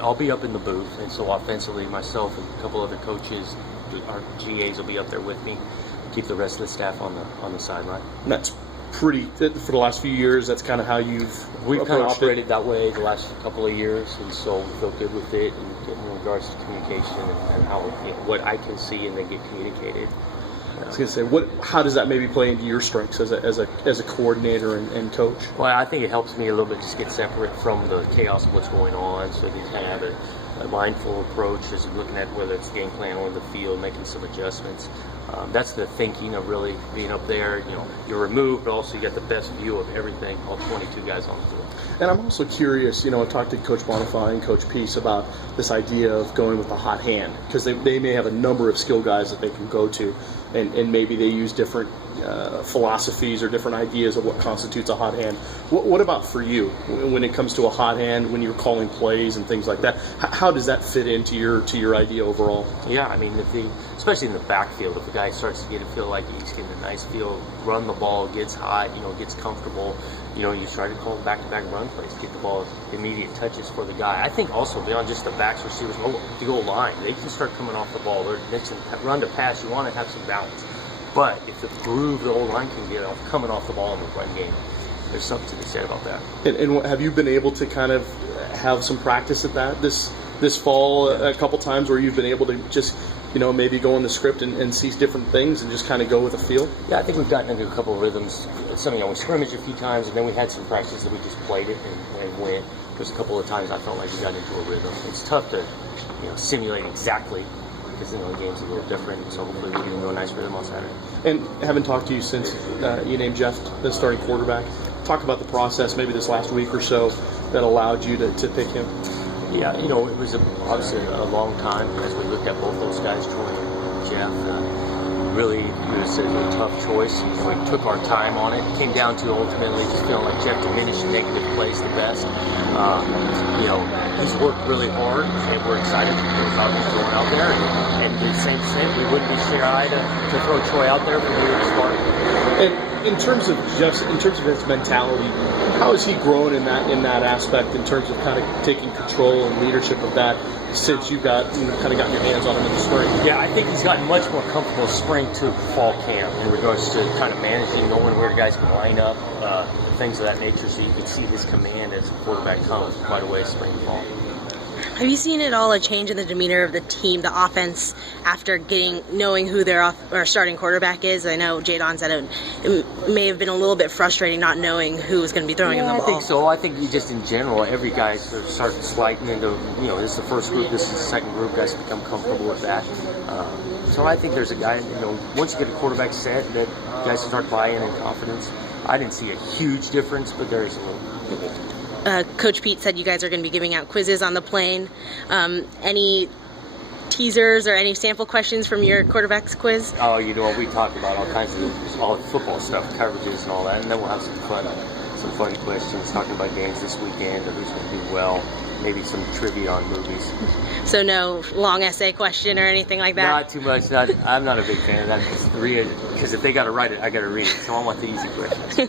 I'll be up in the booth, and so offensively, myself and a couple other coaches, our GAs will be up there with me. Keep the rest of the staff on the sideline. And that's pretty, for the last few years, that's kind of how we've kind of operated that way the last couple of years, and so we feel good with it in regards to communication and how what I can see and then get communicated. I was going to say, how does that maybe play into your strengths as a coordinator and coach? Well, I think it helps me a little bit just get separate from the chaos of what's going on, so you kind of have a mindful approach as you're looking at whether it's game plan or the field, making some adjustments. That's the thinking of really being up there. You're removed, but also you get the best view of everything, all 22 guys on the field. And I'm also curious, I talked to Coach Bonifay and Coach Peace about this idea of going with the hot hand, because they may have a number of skill guys that they can go to, and maybe they use different philosophies or different ideas of what constitutes a hot hand. What about for you when it comes to a hot hand, when you're calling plays and things like that? How does that fit into your idea overall? Yeah, I mean, especially in the backfield, if the guy starts to feel like he's getting a nice feel, run the ball, gets hot, gets comfortable, you try to call back-to-back run plays, get the ball immediate touches for the guy. I think also beyond just the backs, receivers, the goal line, they can start coming off the ball. They're mixing run to pass. You want to have some balance. But if the groove the old line can get off coming off the ball in the run game, there's something to be said about that. And have you been able to kind of have some practice at that this fall a couple times where you've been able to just maybe go on the script and see different things and just kind of go with a feel? Yeah, I think we've gotten into a couple of rhythms. We scrimmaged a few times, and then we had some practices that we just played it and went. There's a couple of times I felt like we got into a rhythm. It's tough to simulate exactly, because the game's a little different, so hopefully we get into a nice rhythm on Saturday. And haven't talked to you since you named Jeff the starting quarterback. Talk about the process maybe this last week or so that allowed you to pick him. Yeah, it was obviously a long time as we looked at both those guys, Troy and Jeff. Really, it was a tough choice. We took our time on it. It came down to ultimately just feeling like Jeff diminished the negative plays the best. He's worked really hard, and we're excited for those options going out there. And the same, we wouldn't be shy to throw Troy out there from the year to start. And in terms of his mentality, how has he grown in that aspect in terms of kind of taking control and leadership of that since you kind of got your hands on him in the spring? Yeah, I think he's gotten much more comfortable spring to fall camp in regards to kind of managing, knowing where guys can line up, things of that nature, so you can see his command as a quarterback come right away spring and fall. Have you seen at all a change in the demeanor of the team, the offense, after knowing who their starting quarterback is? I know Jadon said it may have been a little bit frustrating not knowing who was going to be throwing him the ball. I think so. I think just in general, every guy starts sliding into, this is the first group, this is the second group, guys become comfortable with that. So I think there's a guy, once you get a quarterback set, that guys start buying in confidence. I didn't see a huge difference, but there's a little. Coach Pete said you guys are going to be giving out quizzes on the plane. Any teasers or any sample questions from your quarterback's quiz? Oh, we talk about all kinds of all football stuff, coverages and all that, and then we'll have some fun questions talking about games this weekend or who's going to do well. Maybe some trivia on movies. So no long essay question or anything like that? Not too much. I'm not a big fan of that because if they got to write it, I got to read it. So I want the easy questions.